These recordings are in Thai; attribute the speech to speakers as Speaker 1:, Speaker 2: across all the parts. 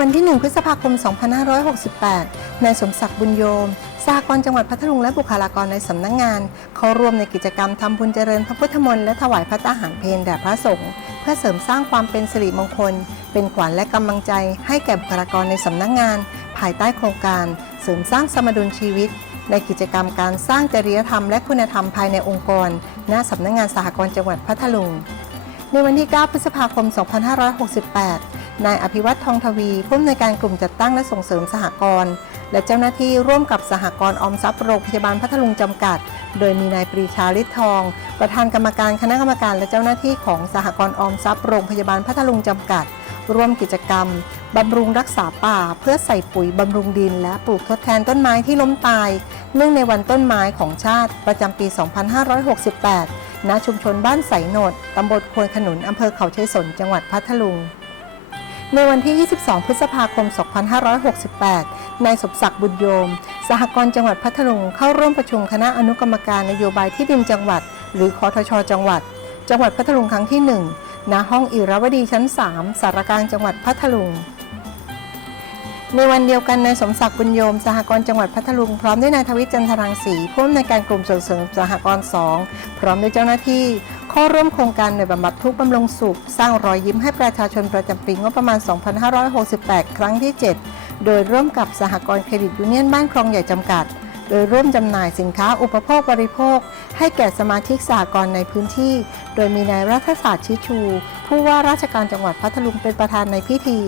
Speaker 1: วันที่ 1 พฤษภาคม 2568 นายสมศักดิ์บุญโยมสหกรณจังหวัดพัทลุงและบุคลากรในสำนักงงาน เขาร่วมในกิจกรรมทำบุญเจริญพระพุทธมนต์และถวายพระตาหารเพลแด่พระสงฆ์เพื่อเสริมสร้างความเป็นสิริมงคล เป็นขวัญและกำลังใจให้แก่บุคลากรในสำนักงงาน ภายใต้โครงการเสริมสร้างสมดุลชีวิต ในกิจกรรมการสร้างจริยธรรมและคุณธรรมภายในองค์กรณสำนักงานสหกรณ์จังหวัดพัทลุง ในวันที่ 9 พฤษภาคม 2568 นายอภิวัตทองทวีผู้อำนวยการกลุ่มจัดตั้งและส่งเสริมสหกรณ์และเจ้าหน้าที่ร่วมกับสหกรณ์ออมทรัพย์โรงพยาบาลพัทลุงจำกัด โดยมีนายปรีชาฤทธิ์ทอง ประธานกรรมการคณะกรรมการและเจ้าหน้าที่ของสหกรณ์ออมทรัพย์โรงพยาบาลพัทลุงจำกัด ร่วมกิจกรรมบำรุงรักษาป่า เพื่อใส่ปุ๋ยบำรุงดิน และปลูกทดแทนต้นไม้ที่ล้มตาย เนื่องในวันต้นไม้ของชาติประจำปี 2568 ณ ชุมชนบ้านไสโหนดตำบลควนขนุนอำเภอเขาชัยสน จังหวัดพัทลุง ในวันที่ 22 พฤษภาคม 2568 นายสมศักดิ์บุญโยม สหกรณ์จังหวัดพัทลุงเข้าร่วมประชุมคณะอนุกรรมการนโยบายที่ดินจังหวัด หรือคอทช จังหวัด จังหวัดพัทลุงครั้งที่ 1 ณ ห้องอิรวดีชั้น 3 สารกลางจังหวัดพัทลุง ในวันเดียวกันนายสมศักดิ์บุญโยม สหกรณ์จังหวัดพัทลุง พร้อมด้วยนายทวิจันทรังสีผู้อำนวยการกลุ่มส่งเสริมสหกรณ์ 2 พร้อมด้วยเจ้าหน้าที่ ข้าร่วมโครงการหน่วยบำบัดทุกข์บำรุงสุข สร้างรอยยิ้มให้ประชาชนประจำปีงบประมาณ 2568 ครั้งที่ 7 โดยร่วมกับสหกรณ์เครดิตยูเนียนบ้านคลองใหญ่จำกัด โดยร่วมจำหน่ายสินค้าอุปโภคบริโภค ให้แก่สมาชิกสหกรณ์ในพื้นที่ โดยมีนายรัฐศาสตร์ชิชู ผู้ว่าราชการจังหวัดพัทลุงเป็นประธานในพิธี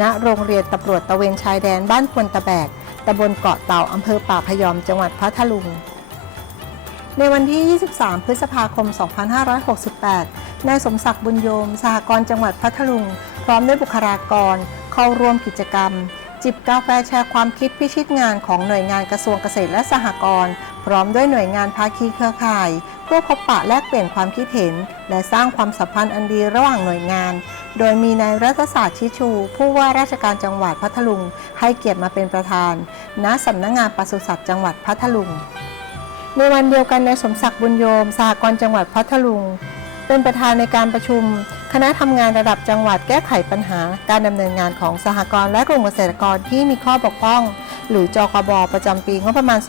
Speaker 1: ณโรงเรียนตำรวจตะเวนชายแดนบ้านควนตะแบกตำบลเกาะเต่าอำเภอป่าพยอมจังหวัดพัทลุง ในวันที่ 23 พฤษภาคม 2568 นายสมศักดิ์บุญโยม สหกรณ์จังหวัดพัทลุง พร้อมด้วยบุคลากร เข้าร่วมกิจกรรม จิบกาแฟแชร์ความคิดพิชิตงานของหน่วยงานกระทรวงเกษตรและสหกรณ์ พร้อมด้วยหน่วยงานภาคีเครือข่าย เพื่อพบปะแลกเปลี่ยนความคิดเห็น และสร้างความสัมพันธ์อันดีระหว่างหน่วยงาน โดยมีนายรัฐศาสตร์ชิชู ผู้ว่าราชการจังหวัดพัทลุง ให้เกียรติมาเป็นประธาน ณสำนักงานปศุสัตว์จังหวัดพัทลุง ในวันเดียวกันนายสมศักดิ์บุญโยมสหกรณ์จังหวัดพัทลุง เป็นประธานในการประชุม คณะทำงานระดับจังหวัดแก้ไขปัญหา การดำเนินงานของสหกรณ์และกลุ่มเกษตรกรที่มีข้อบกพร่อง หรือจกบประจำปีงบประมาณ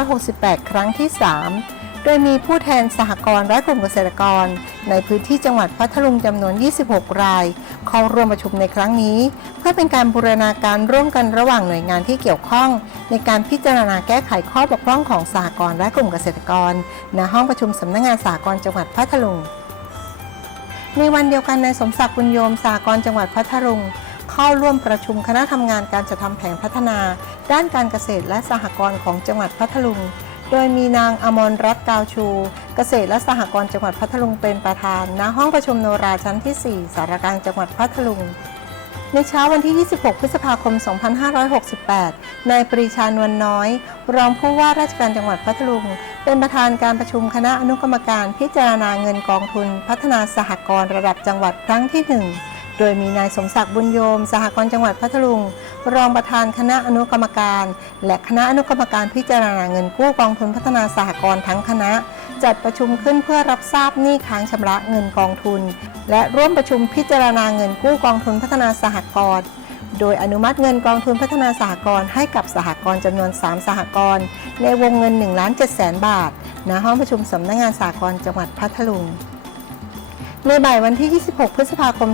Speaker 1: 2568 ครั้งที่ 3 ดยมีผู้แทนสหกรณ์และกลุ่มเกษตรกร ในพื้นที่จังหวัดพัทลุงจำนวน 26 ราย เข้าร่วมประชุมในครั้งนี้ เพื่อเป็นการบูรณาการร่วมกันระหว่างหน่วยงานที่เกี่ยวข้อง ในการพิจารณาแก้ไขข้อบกพร่องของสหกรณ์และกลุ่มเกษตรกร ณ ห้องประชุมสำนักงานสหกรณ์จังหวัดพัทลุง ในวันเดียวกันนายสมศักดิ์บุญโยมสหกรณ์จังหวัดพัทลุงเข้าร่วมประชุมคณะทำงานการจัดทำแผนพัฒนา ด้านการเกษตรและสหกรณ์ของจังหวัดพัทลุง โดยมีนางอมรรัตน์กาวชู เกษตรและสหกรณ์จังหวัดพัทลุงเป็นประธาน ณ ห้องประชุมโนราชั้นที่ 4 สารกลางจังหวัดพัทลุง ในเช้าวันที่ 26 พฤษภาคม 2568 นายปรีชานวลน้อย รองผู้ว่าราชการจังหวัดพัทลุง เป็นประธานการประชุมคณะอนุกรรมการพิจารณาเงินกองทุน พัฒนาสหกรณ์ระดับจังหวัดครั้งที่ 1 โดยมีนายสมศักดิ์บุญโยม สหกรณ์จังหวัดพัทลุง รองประธานคณะอนุกรรมการ และคณะอนุกรรมการพิจารณาเงินกู้กองทุนพัฒนาสหกรณ์ทั้งคณะ จัดประชุมขึ้นเพื่อรับทราบหนี้ค้างชำระเงินกองทุน และร่วมประชุมพิจารณาเงินกู้กองทุนพัฒนาสหกรณ์โดยอนุมัติเงินกองทุนพัฒนาสหกรณ์ให้กับสหกรณ์จำนวน 3 สหกรณ์ในวงเงิน1ล้าน7แสนบาท ณ ห้องประชุมสำนักงานสหกรณ์จังหวัดพัทลุง ในบ่ายวันที่ 26 พฤษภาคม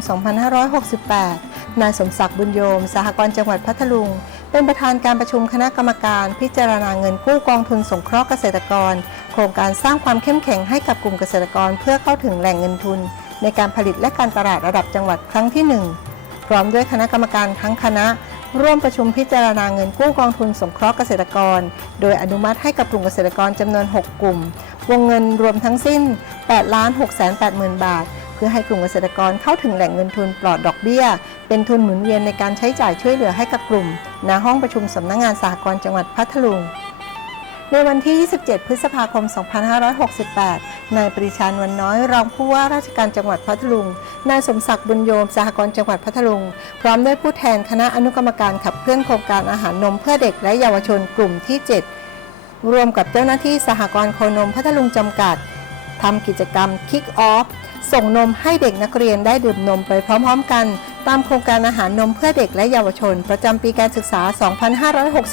Speaker 1: 2568 นายสมศักดิ์บุญโยม สหกรณ์จังหวัดพัทลุง เป็นประธานการประชุมคณะกรรมการพิจารณาเงินกู้กองทุนสงเคราะห์เกษตรกร โครงการสร้างความเข้มแข็งให้กับกลุ่มเกษตรกรเพื่อเข้าถึงแหล่งเงินทุน ในการผลิตและการตลาดระดับจังหวัดครั้งที่ 1 พร้อมด้วยคณะกรรมการทั้งคณะ ร่วมประชุมพิจารณาเงินกู้กองทุนสงเคราะห์เกษตรกร โดยอนุมัติให้กับกลุ่มเกษตรกรจำนวน 6 กลุ่ม วงเงินรวมทั้งสิ้น 8 6 8 0 0 0 0 บาท เพื่อให้กลุ่มเกษตรกรเข้าถึงแหล่งเงินทุนปลอดดอกเบี้ย เป็นทุนหมุนเวียนในการใช้จ่ายช่วยเหลือให้กับกลุ่มณห้องประชุมสำนักงานสหกรณ์จังหวัดพัทลุงในวันที่ 27 พฤษภาคม 2568 นายปรีชานวลน้อย รองผู้ว่าราชการจังหวัดพัทลุง นายสมศักดิ์บุญโยม สหกรณ์จังหวัดพัทลุง พร้อมด้วยผู้แทนคณะอนุกรรมการขับเคลื่อนโครงการอาหารนมเพื่อเด็กและเยาวชนกลุ่มที่ 7 รวมกับเจ้าหน้าที่สหกรณ์โคนมพัทลุงจำกัด ทำกิจกรรม Kick Off ส่งนมให้เด็กนักเรียนได้ดื่มนมไปพร้อมๆ กัน ตามโครงการอาหารนมเพื่อเด็กและเยาวชน ประจำปีการศึกษา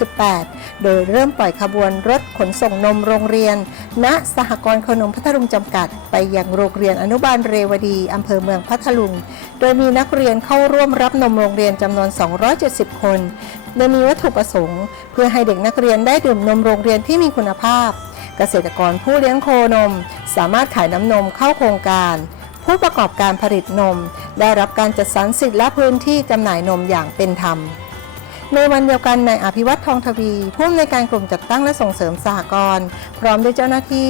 Speaker 1: 2568 โดยเริ่มปล่อยขบวนรถขนส่งนมโรงเรียน ณ สหกรณ์ขนมพัทลุงจำกัด ไปยังโรงเรียนอนุบาลเรวดีอำเภอเมืองพัทลุง โดยมีนักเรียนเข้าร่วมรับนมโรงเรียนจำนวน 270 คนโดยมีวัตถุประสงค์ เพื่อให้เด็กนักเรียนได้ดื่มนมโรงเรียนที่มีคุณภาพ เกษตรกรผู้เลี้ยงโคนม สามารถขายน้ำนมเข้าโครงการ ผู้ประกอบการผลิตนม ได้รับการจัดสรรสิทธิและพื้นที่จำหน่ายนมอย่างเป็นธรรม ในวันเดียวกันนายอภิวัตทองทวีผู้อำนวยการกลุ่มจัดตั้งและส่งเสริมสหกรณ์พร้อมด้วยเจ้าหน้าที่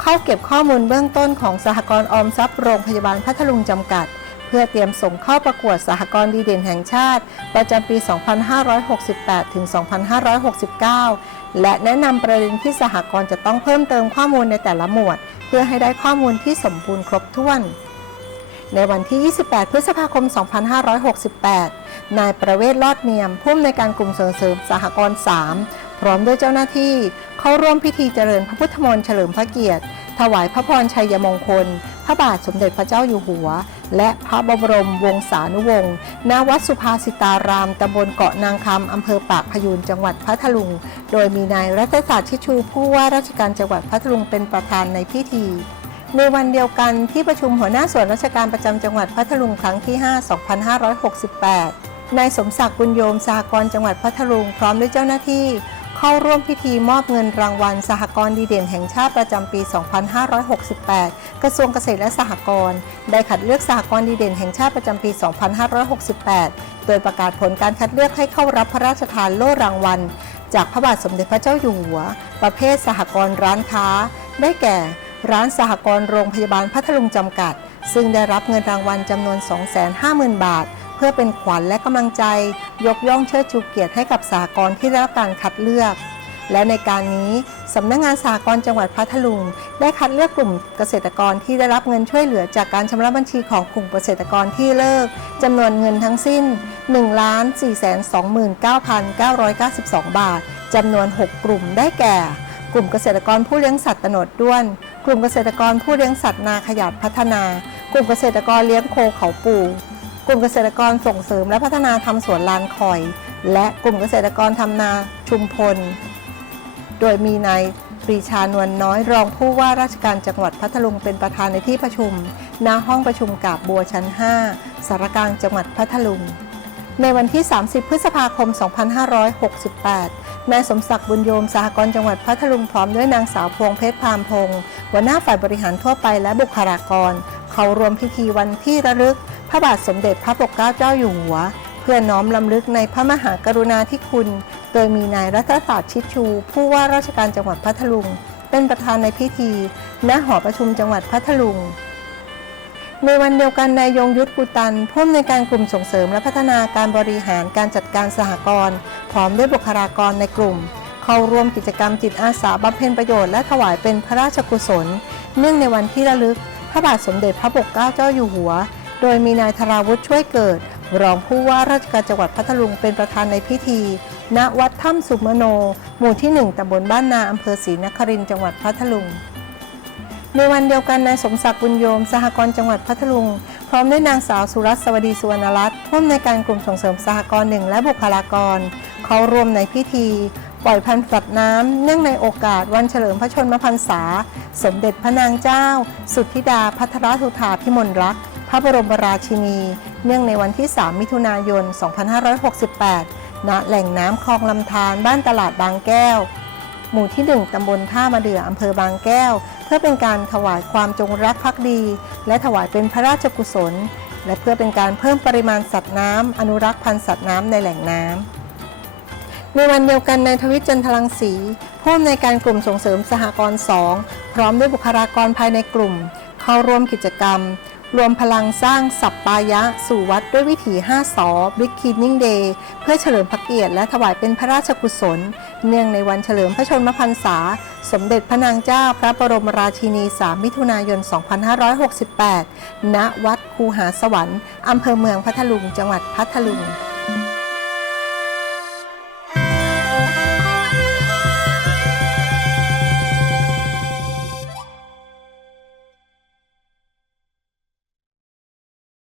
Speaker 1: เข้าเก็บข้อมูลเบื้องต้นของสหกรณ์ออมทรัพย์โรงพยาบาลพัทลุงจำกัด เพื่อเตรียมส่งเข้าประกวดสหกรณ์ดีเด่นแห่งชาติ ประจำปี 2568 ถึง 2569 และแนะนำประเด็นที่สหกรณ์จะต้องเพิ่มเติมข้อมูลในแต่ละหมวด เพื่อให้ได้ข้อมูลที่สมบูรณ์ครบถ้วน ในวันที่ 28 พฤษภาคม 2568 นายประเวศลอดเนียมผู้อำนวยการกลุ่มส่งเสริมสหกรณ์ 3 พร้อมด้วยเจ้าหน้าที่ เข้าร่วมพิธีเจริญพระพุทธมนต์เฉลิมพระเกียรติ ถวายพระพรชัยมงคล พระบาทสมเด็จพระเจ้าอยู่หัว และพระบรมวงศานุวงศ์ณวัดสุภาสิตาราม ตำบลเกาะนางคำอำเภอปากพยูนจังหวัดพัทลุง โดยมีนายรัฐศาสตร์ชิชูผู้ว่าราชการจังหวัดพัทลุงเป็นประธานในพิธีในวันเดียวกันที่ประชุมหัวหน้าส่วนราชการประจำจังหวัดพัทลุงครั้งที่ 5 2568 นายสมศักดิ์บุญโยมสหกรจังหวัดพัทลุงพร้อมด้วยเจ้าหน้าที่ เข้าร่วมพิธีมอบเงินรางวัล สหกรณ์ดีเด่นแห่งชาติประจำปี 2568 กระทรวงเกษตรและสหกรณ์ได้คัดเลือกสหกรณ์ดีเด่นแห่งชาติประจำปี 2568 โดยประกาศผลการคัดเลือกให้เข้ารับพระราชทานโล่รางวัล จากพระบาทสมเด็จพระเจ้าอยู่หัว ประเภทสหกรณ์ร้านค้า ได้แก่ ร้านสหกรณ์โรงพยาบาลพัทลุงจำกัด ซึ่งได้รับเงินรางวัลจำนวน 250,000 บาท เพื่อเป็นขวัญและกำลังใจ ยกย่องเชิดชูเกียรติให้กับสหกรณ์ที่ได้รับการคัดเลือก และในการนี้สำนักงงานสหกรณ์จังหวัดพัทลุง ได้คัดเลือกกลุ่มเกษตรกรที่ได้รับเงินช่วยเหลือจากการชำระบัญชีของกลุ่มเกษตรกรที่เลิกจำนวนเงินทั้งสิ้น 1 4 2 9 9 9 2 บาทจำนวน 6 กลุ่มได้แก่ กลุ่มเกษตรกรผู้เลี้ยงสัตว์ตโนดด้วน กลุ่มเกษตรกรผู้เลี้ยงสัตว์นาขยันพัฒนา กลุ่มเกษตรกรเลี้ยงโคเขาปู กลุ่มเกษตรกรส่งเสริมและพัฒนาทำสวนลานคอย และกลุ่มเกษตรกรทำนาชุมพล โดยมีนายปรีชานวลน้อยรองผู้ว่าราชการจังหวัดพัทลุงเป็นประธานในที่ประชุม ณ ห้องประชุมกาบบัวชั้น 5 สารกลางจังหวัดพัทลุง ในวันที่ 30 พฤษภาคม 2568 นายสมศักดิ์บุญโยมสหกรณ์จังหวัดพัทลุงพร้อมด้วยนางสาวพวงเพชรพามพงศ์หัวหน้าฝ่ายบริหารทั่วไปและบุคลากร เขารวมพิธีวันที่ระลึก ระบาทสมเด็จพระปกเกล้าเจ้าอยู่หัว เพื่อน้อมลำลึกในพระมหากรุณาธิคุณ โดยมีนายรัฐศาสตร์ชิดชู ผู้ว่าราชการจังหวัดพัทลุง เป็นประธานในพิธี ณหอประชุมจังหวัดพัทลุงในวันเดียวกันนายยงยุทธกุตันผู้อำนวยการกลุ่มส่งเสริมและพัฒนาการบริหารการจัดการสหกรณ์พร้อมด้วยบุคลากรในกลุ่ม เข้าร่วมกิจกรรมจิตอาสาบำเพ็ญประโยชน์และถวายเป็นพระราชกุศล เนื่องในวันที่ระลึก พระบาทสมเด็จพระปกเกล้าเจ้าอยู่หัว โดยมีนายธราวุฒิช่วยเกิด รองผู้ว่าราชการจังหวัดพัทลุงเป็นประธานในพิธี ณ วัดถ้ำสุมโน หมู่ที่ 1ตำบลบ้านนาอำเภอศรีนครินทร์จังหวัดพัทลุง ในวันเดียวกันนายสมศักดิ์บุญโยม สหกรณ์จังหวัดพัทลุง พร้อมด้วยนางสาวสุรัตน์สวัสดีสุวรรณรัตน์ผู้อำนวยการกลุ่มส่งเสริมสหกรณ์หนึ่งและบุคลากร เขาร่วมในพิธีปล่อยพันธุ์สัตว์น้ำเนื่องในโอกาสวันเฉลิมพระชนมพรรษา สมเด็จพระนางเจ้า สุทธิดาพัทรธุธาพิมลรักษ์ พระบรมราชินี เนื่องในวันที่ 3 มิถุนายน 2568 ณ แหล่งน้ำคลองลำธารบ้านตลาดบางแก้ว หมู่ที่ 1 ตำบลท่ามะเดื่ออำเภอบางแก้ว เพื่อเป็นการถวายความจงรักภักดี และถวายเป็นพระราชกุศล และเพื่อเป็นการเพิ่มปริมาณสัตว์น้ำอนุรักษ์พันธุ์สัตว์น้ำในแหล่งน้ำในวันเดียวกันนายทวิจันทรังสีผู้อำนวยการกลุ่มส่งเสริมสหกรณ์ 2 พร้อมด้วยบุคลากรภายในกลุ่ม เข้าร่วมกิจกรรม รวมพลังสร้างสัปปายะสู่วัดด้วยวิถี5สอบิ๊กคีนิ่งเดย์เพื่อเฉลิมพระเกียรติและถวายเป็นพระราชกุศล เนื่องในวันเฉลิมพระชนมพรรษา สมเด็จพระนางเจ้าพระบรมราชินี 3 มิถุนายน 2568 ณ วัดคูหาสวรรค์อำเภอเมืองพัทลุง จังหวัดพัทลุง